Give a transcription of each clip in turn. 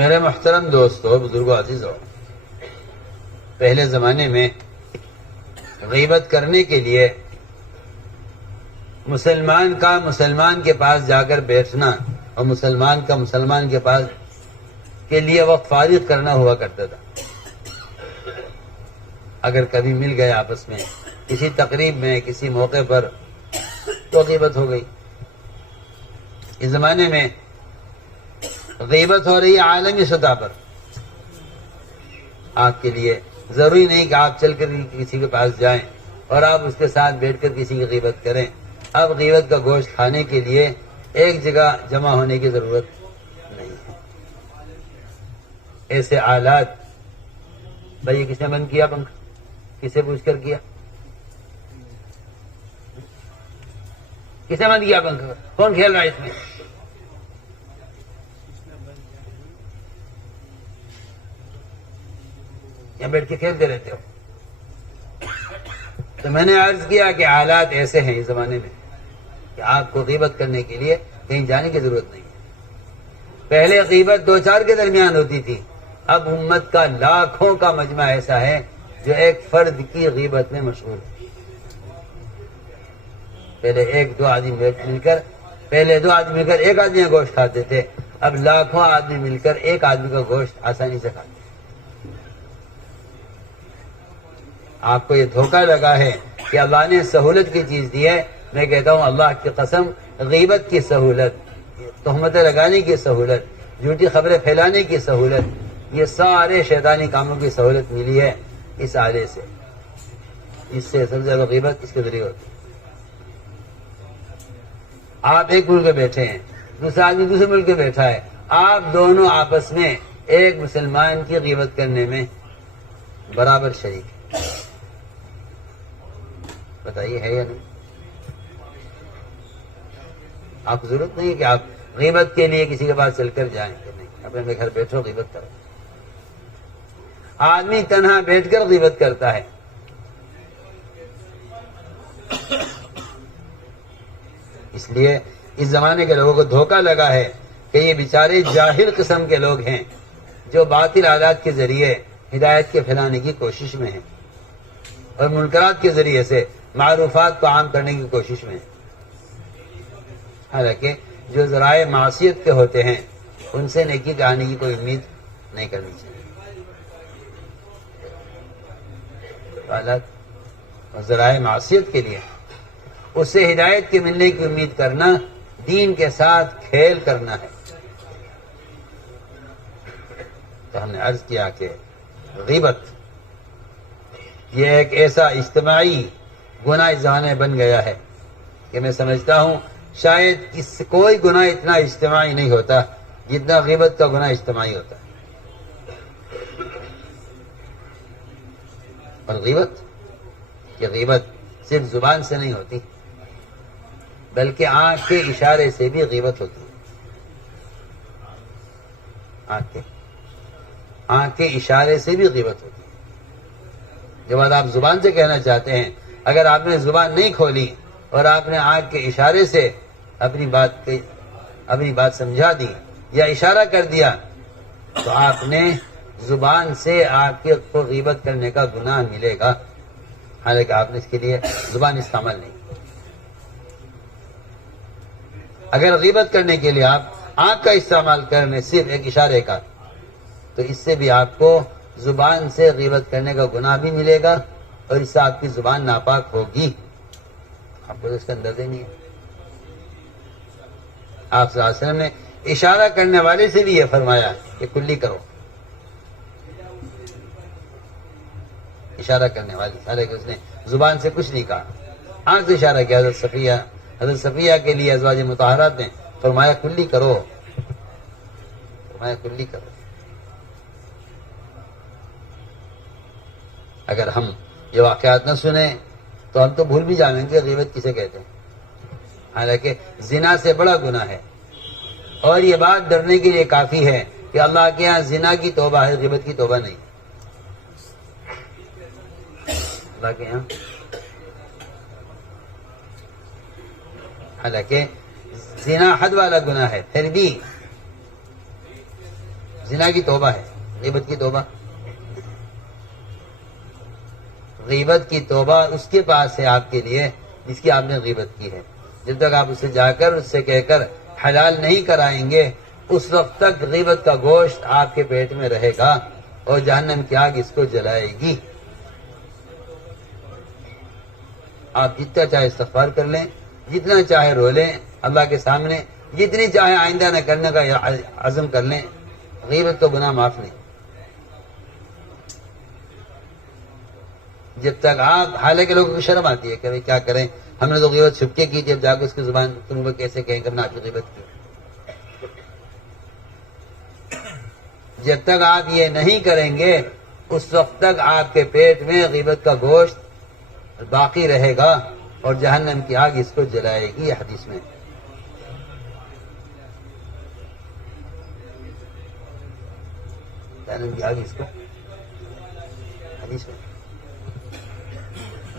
میرے محترم دوستو، بزرگوں، عزیزو، پہلے زمانے میں غیبت کرنے کے لیے مسلمان کا مسلمان کے پاس جا کر بیٹھنا اور مسلمان کا مسلمان کے پاس کے لیے وقت فارغ کرنا ہوا کرتا تھا۔ اگر کبھی مل گئے آپس میں کسی تقریب میں، کسی موقع پر، تو غیبت ہو گئی۔ اس زمانے میں غیبت ہو رہی ہے عالمی سطح پر۔ آپ کے لیے ضروری نہیں کہ آپ چل کر کسی کے پاس جائیں اور آپ اس کے ساتھ بیٹھ کر کسی کی غیبت کریں۔ اب غیبت کا گوشت کھانے کے لیے ایک جگہ جمع ہونے کی ضرورت نہیں ہے۔ ایسے آلات، بھائی کس نے بند کیا پنکھا؟ کسے پوچھ کر کیا؟ کس نے بند کیا پنکھا؟ کون کھیل رہا ہے اس میں؟ یا بیٹھ کے کھیلتے رہتے ہو؟ تو میں نے عرض کیا کہ حالات ایسے ہیں اس زمانے میں کہ آپ کو غیبت کرنے کے لیے کہیں جانے کی ضرورت نہیں ہے۔ پہلے غیبت دو چار کے درمیان ہوتی تھی، اب امت کا لاکھوں کا مجمع ایسا ہے جو ایک فرد کی غیبت میں مشغول ہے۔ پہلے دو آدمی مل کر ایک آدمی کا گوشت کھاتے تھے، اب لاکھوں آدمی مل کر ایک آدمی کا گوشت آسانی سے کھاتے ہیں۔ آپ کو یہ دھوکہ لگا ہے کہ اللہ نے سہولت کی چیز دی ہے۔ میں کہتا ہوں اللہ کی قسم، غیبت کی سہولت، تہمتیں لگانے کی سہولت، جھوٹی خبریں پھیلانے کی سہولت، یہ سارے شیطانی کاموں کی سہولت ملی ہے اس آلے سے۔ اس سے سب سے زیادہ غیبت اس کے ذریعے ہوتی ہے۔ آپ ایک ملک میں بیٹھے ہیں، دوسرا آدمی دوسرے ملک میں بیٹھا ہے، آپ دونوں آپس میں ایک مسلمان کی غیبت کرنے میں برابر شریک ہیں۔ بتائیے ہے یا نہیں؟ آپ کو ضرورت نہیں کہ آپ غیبت کے لیے کسی کے پاس چل کر جائیں، نہیں، اپنے گھر بیٹھو غیبت کرو۔ آدمی تنہا بیٹھ کر غیبت کرتا ہے۔ اس لیے اس زمانے کے لوگوں کو دھوکہ لگا ہے کہ یہ بیچارے جاہل قسم کے لوگ ہیں جو باطل عادات کے ذریعے ہدایت کے پھیلانے کی کوشش میں ہیں اور منکرات کے ذریعے سے معروفات کو عام کرنے کی کوشش میں ہیں۔ حالانکہ جو ذرائع معصیت کے ہوتے ہیں ان سے نیکی کے آنے کی کوئی امید نہیں کرنی چاہیے۔ حالات اور ذرائع معصیت کے لیے اس سے ہدایت کے ملنے کی امید کرنا دین کے ساتھ کھیل کرنا ہے۔ تو ہم نے عرض کیا کہ غیبت یہ ایک ایسا اجتماعی گناہ اس زمانے میں بن گیا ہے کہ میں سمجھتا ہوں شاید کوئی گناہ اتنا اجتماعی نہیں ہوتا جتنا غیبت کا گناہ اجتماعی ہوتا ہے۔ اور غیبت صرف زبان سے نہیں ہوتی بلکہ آنکھ کے اشارے سے بھی غیبت ہوتی ہے۔ آنکھ کے اشارے سے بھی غیبت ہوتی ہے۔ جو بات آپ زبان سے کہنا چاہتے ہیں، اگر آپ نے زبان نہیں کھولی اور آپ نے آنکھ کے اشارے سے اپنی بات سمجھا دی یا اشارہ کر دیا تو آپ نے زبان سے آپ کے کو غیبت کرنے کا گناہ ملے گا، حالانکہ آپ نے اس کے لیے زبان استعمال نہیں کی۔ اگر غیبت کرنے کے لیے آپ آنکھ کا استعمال کرنے صرف ایک اشارے کا، تو اس سے بھی آپ کو زبان سے غیبت کرنے کا گناہ بھی ملے گا اور اس سے آپ کی زبان ناپاک ہوگی۔ آپ کو اس کا اندازہ نہیں ہے۔ آپ صلی اللہ علیہ وسلم نے اشارہ کرنے والے سے بھی یہ فرمایا کہ کلی کرو، اشارہ کرنے والی، حالانکہ اس نے زبان سے کچھ نہیں کہا، آنکھ سے اشارہ کیا۔ حضرت صفیہ کے لیے ازواج مطہرات نے فرمایا کلی کرو، کلی کرو۔ اگر ہم یہ واقعات نہ سنیں تو ہم تو بھول بھی جائیں گے غیبت کسے کہتے ہیں، حالانکہ زنا سے بڑا گناہ ہے۔ اور یہ بات ڈرنے کے لیے کافی ہے کہ اللہ کے یہاں زنا کی توبہ ہے، غیبت کی توبہ نہیں۔ اللہ کے یہاں حالانکہ زنا حد والا گناہ ہے، پھر بھی زنا کی توبہ ہے، غیبت کی توبہ، غیبت کی توبہ اس کے پاس ہے آپ کے لیے جس کی آپ نے غیبت کی ہے۔ جب تک آپ اسے جا کر اس سے کہہ کر حلال نہیں کرائیں گے اس وقت تک غیبت کا گوشت آپ کے پیٹ میں رہے گا اور جہنم کی آگ اس کو جلائے گی۔ آپ جتنا چاہے استغفار کر لیں، جتنا چاہے رو لیں اللہ کے سامنے، جتنی چاہے آئندہ نہ کرنے کا عزم کر لیں، غیبت تو گناہ معاف نہیں۔ جب تک آپ، حالانکہ لوگوں کو شرم آتی ہے کہ بھائی کیا کریں، ہم نے تو غیبت چھپ کے کی تھی، اب جا کے اس کی زبان تم کو کیسے کہیں کرنا آپ کی غیبت کی۔ جب تک آپ یہ نہیں کریں گے اس وقت تک آپ کے پیٹ میں غیبت کا گوشت باقی رہے گا اور جہنم کی آگ اس کو جلائے گی، یہ حدیث میں۔ جہنم کی آگ اس کو، حدیث میں۔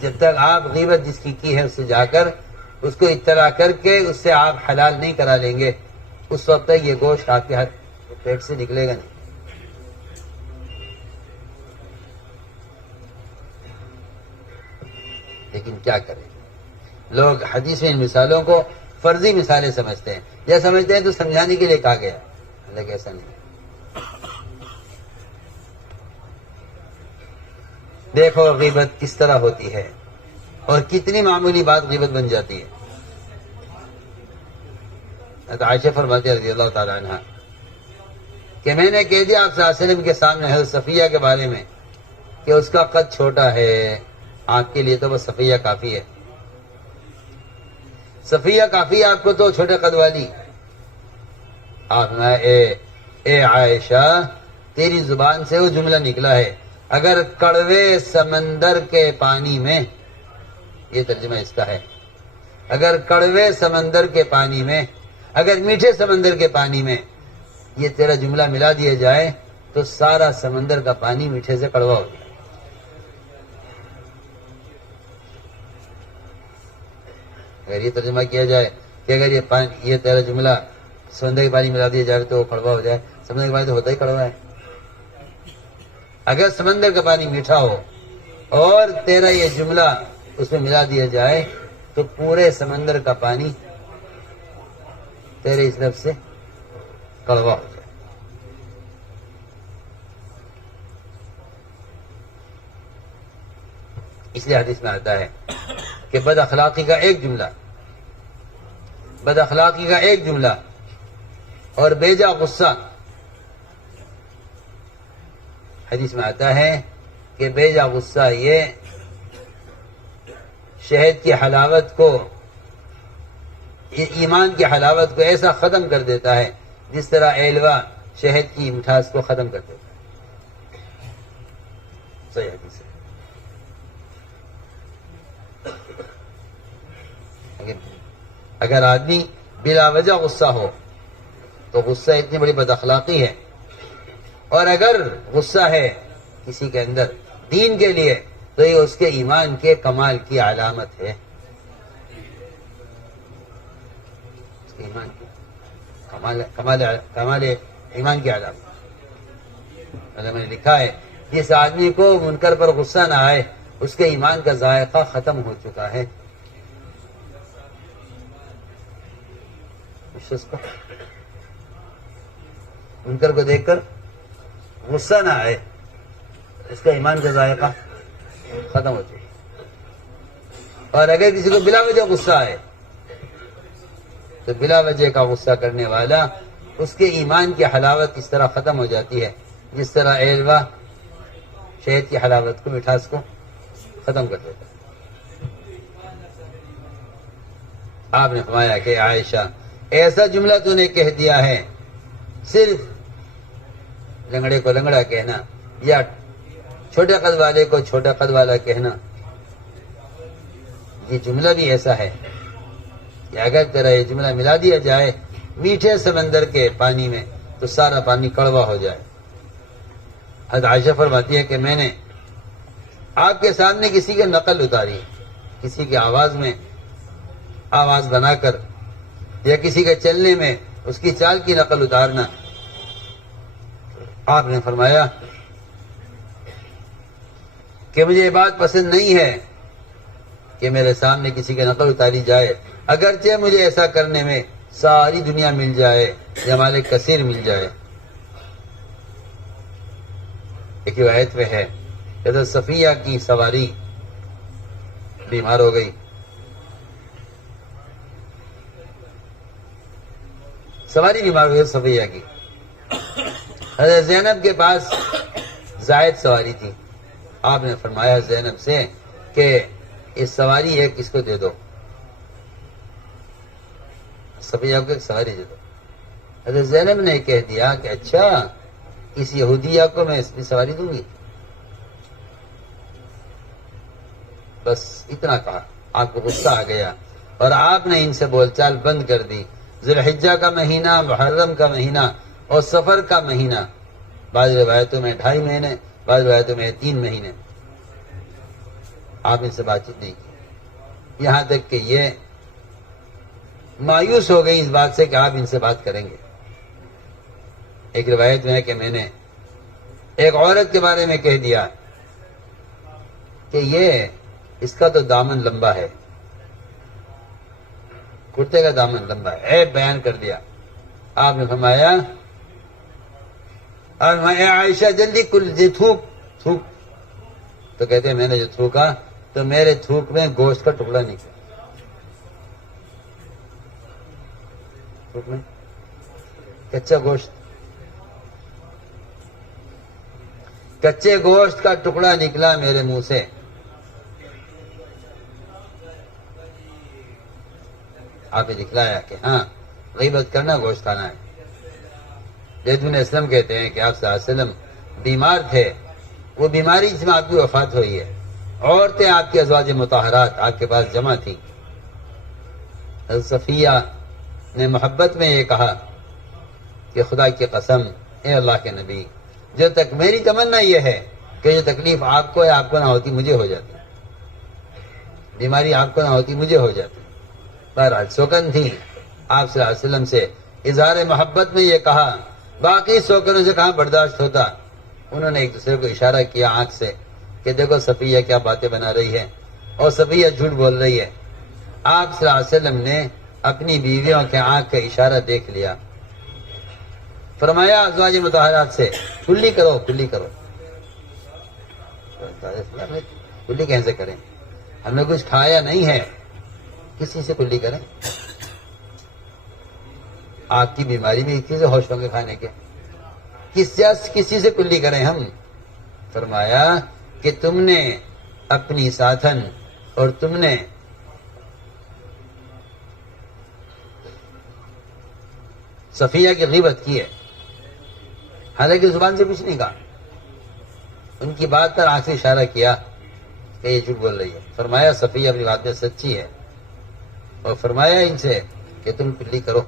جب تک آپ غیبت جس کی ہے اس سے جا کر اس کو اطلاع کر کے اس سے آپ حلال نہیں کرا لیں گے اس وقت تک یہ گوشت آپ کے ہاتھ پیٹ سے نکلے گا نہیں۔ لیکن کیا کریں، لوگ حدیث میں ان مثالوں کو فرضی مثالیں سمجھتے ہیں، یا سمجھتے ہیں تو سمجھانے کے لیے کہا گیا، حالانکہ ایسا نہیں ہے۔ دیکھو غیبت کس طرح ہوتی ہے اور کتنی معمولی بات غیبت بن جاتی ہے۔ عائشہ فرماتی ہے رضی اللہ تعالی عنہ کہ میں نے کہہ دیا آپ صلی اللہ علیہ وسلم کے سامنے حضرت صفیہ کے بارے میں کہ اس کا قد چھوٹا ہے، آپ کے لیے تو بس صفیہ کافی ہے، صفیہ کافی ہے آپ کو تو چھوٹے قد والی۔ آپ نے اے عائشہ تیری زبان سے وہ جملہ نکلا ہے، اگر کڑوے سمندر کے پانی میں، یہ ترجمہ اس کا ہے، اگر کڑوے سمندر کے پانی میں، اگر میٹھے سمندر کے پانی میں یہ تیرا جملہ ملا دیا جائے تو سارا سمندر کا پانی میٹھے سے کڑوا ہو جائے۔ اگر یہ ترجمہ کیا جائے کہ اگر یہ تیرا جملہ سمندر کے پانی ملا دیا جائے تو وہ کڑوا ہو جائے، سمندر کے پانی تو ہوتا ہی کڑوا ہے۔ اگر سمندر کا پانی میٹھا ہو اور تیرا یہ جملہ اس میں ملا دیا جائے تو پورے سمندر کا پانی تیرے اس لفظ سے کڑوا ہو جائے۔ اس لیے حدیث میں آتا ہے کہ بد اخلاقی کا ایک جملہ اور بیجا غصہ، حدیث میں آتا ہے کہ بیجا غصہ یہ شہد کی حلاوت کو، ایمان کی حلاوت کو ایسا ختم کر دیتا ہے جس طرح ایلوا شہد کی مٹھاس کو ختم کر دیتا ہے۔ صحیح حدیث ہے۔ اگر آدمی بلا وجہ غصہ ہو تو غصہ اتنی بڑی بد اخلاقی ہے، اور اگر غصہ ہے کسی کے اندر دین کے لیے تو یہ اس کے ایمان کے کمال کی علامت ہے، اس کے ایمان کی کمال ایمان کی علامت۔ میں نے لکھا ہے جس آدمی کو منکر پر غصہ نہ آئے اس کے ایمان کا ذائقہ ختم ہو چکا ہے۔ اس کو منکر کو دیکھ کر غصہ نہ آئے اس کا ایمان کا ذائقہ ختم ہو چکا ہے۔ اور اگر کسی کو بلا وجہ غصہ آئے تو بلا وجہ کا غصہ کرنے والا اس کے ایمان کی حلاوت اس طرح ختم ہو جاتی ہے جس طرح ایلوا شہد کی حلاوت کو، مٹھاس کو ختم کر دیتا ہے۔ آپ نے فرمایا کہ عائشہ ایسا جملہ تو نے کہہ دیا ہے، صرف لنگڑے کو لنگڑا کہنا یا چھوٹے قد والے کو چھوٹا قد والا کہنا، یہ جملہ بھی ایسا ہے کہ اگر تیرا یہ جملہ ملا دیا جائے میٹھے سمندر کے پانی میں تو سارا پانی کڑوا ہو جائے۔ حضرت عائشہ فرماتی ہے کہ میں نے آپ کے سامنے کسی کی نقل اتاری، کسی کی آواز میں آواز بنا کر یا کسی کے چلنے میں اس کی چال کی نقل اتارنا، آپ نے فرمایا کہ مجھے یہ بات پسند نہیں ہے کہ میرے سامنے کسی کی نقل اتاری جائے، اگرچہ مجھے ایسا کرنے میں ساری دنیا مل جائے یا مال کثیر مل جائے۔ ایک روایت میں ہے کہ حضرت صفیہ کی سواری بیمار ہو گئی، سواری بیمار ہو گئی صفیہ کی۔ حضرت زینب کے پاس زائد سواری تھی، آپ نے فرمایا زینب سے کہ اس سواری ایک اس کو دے دو، صفیہ کو ایک سواری دے دو۔ حضرت زینب نے کہہ دیا کہ اچھا اس یہودیہ کو میں اس کی سواری دوں گی؟ بس اتنا کہا، آپ کو غصہ آ گیا اور آپ نے ان سے بول چال بند کر دی۔ ذوالحجہ کا مہینہ، محرم کا مہینہ اور سفر کا مہینہ، بعض روایتوں میں 2.5 مہینے، بعض روایتوں میں 3 مہینے، آپ ان سے بات چیت نہیں کی، یہاں تک کہ یہ مایوس ہو گئی اس بات سے کہ آپ ان سے بات کریں گے۔ ایک روایت میں ہے کہ میں نے ایک عورت کے بارے میں کہہ دیا کہ یہ اس کا تو دامن لمبا ہے، کرتے کا دامن لمبا ہے، عیب بیان کر دیا۔ آپ نے فرمایا اے عائشہ جلدی کل تھوک تھوک، تو کہتے ہیں میں نے جو تھوکا تو میرے تھوک میں گوشت کا ٹکڑا نکلا، تھوک میں کچا گوشت، کچے گوشت کا ٹکڑا نکلا میرے منہ سے۔ آپ نے دکھلایا کہ ہاں غیبت کرنا گوشت کھانا ہے۔ زید بن اسلم کہتے ہیں کہ آپ صلی اللہ علیہ وسلم بیمار تھے، وہ بیماری جس میں آپ کی وفات ہوئی ہے، عورتیں آپ کی ازواج مطہرات آپ کے پاس جمع تھیں۔ حضرت صفیہ نے محبت میں یہ کہا کہ خدا کی قسم اے اللہ کے نبی، جو تک میری تمنا یہ ہے کہ جو تکلیف آپ کو ہے آپ کو نہ ہوتی مجھے ہو جاتی، بیماری آپ کو نہ ہوتی مجھے ہو جاتی۔ بہرحال سوکن تھی، آپ صلی اللہ علیہ وسلم سے اظہار محبت میں یہ کہا، باقی سوکنوں سے کہاں برداشت ہوتا۔ انہوں نے ایک دوسرے کو اشارہ کیا آنکھ سے کہ دیکھو صفیہ کیا باتیں بنا رہی ہے اور صفیہ جھوٹ بول رہی ہے۔ آپ صلی اللہ علیہ وسلم نے اپنی بیویوں کے آنکھ کا اشارہ دیکھ لیا، فرمایا ازواج مطہرات سے کلی کرو کلی کرو۔ کلی کیسے کریں، ہم نے کچھ کھایا نہیں ہے، کسی سے کلی کریں؟ آپ کی بیماری میں کسی سے ہوش ہوں گے کھانے کے، کسی سے کلی کریں ہم؟ فرمایا کہ تم نے اپنی ساتھن اور تم نے صفیہ کی غیبت کی ہے، حالانکہ زبان سے کچھ نہیں کہا، ان کی بات پر آنکھ سے اشارہ کیا کہ یہ جھوٹ بول رہی ہے۔ فرمایا صفیہ اپنی بات میں سچی ہے، اور فرمایا ان سے کہ تم کلی کرو۔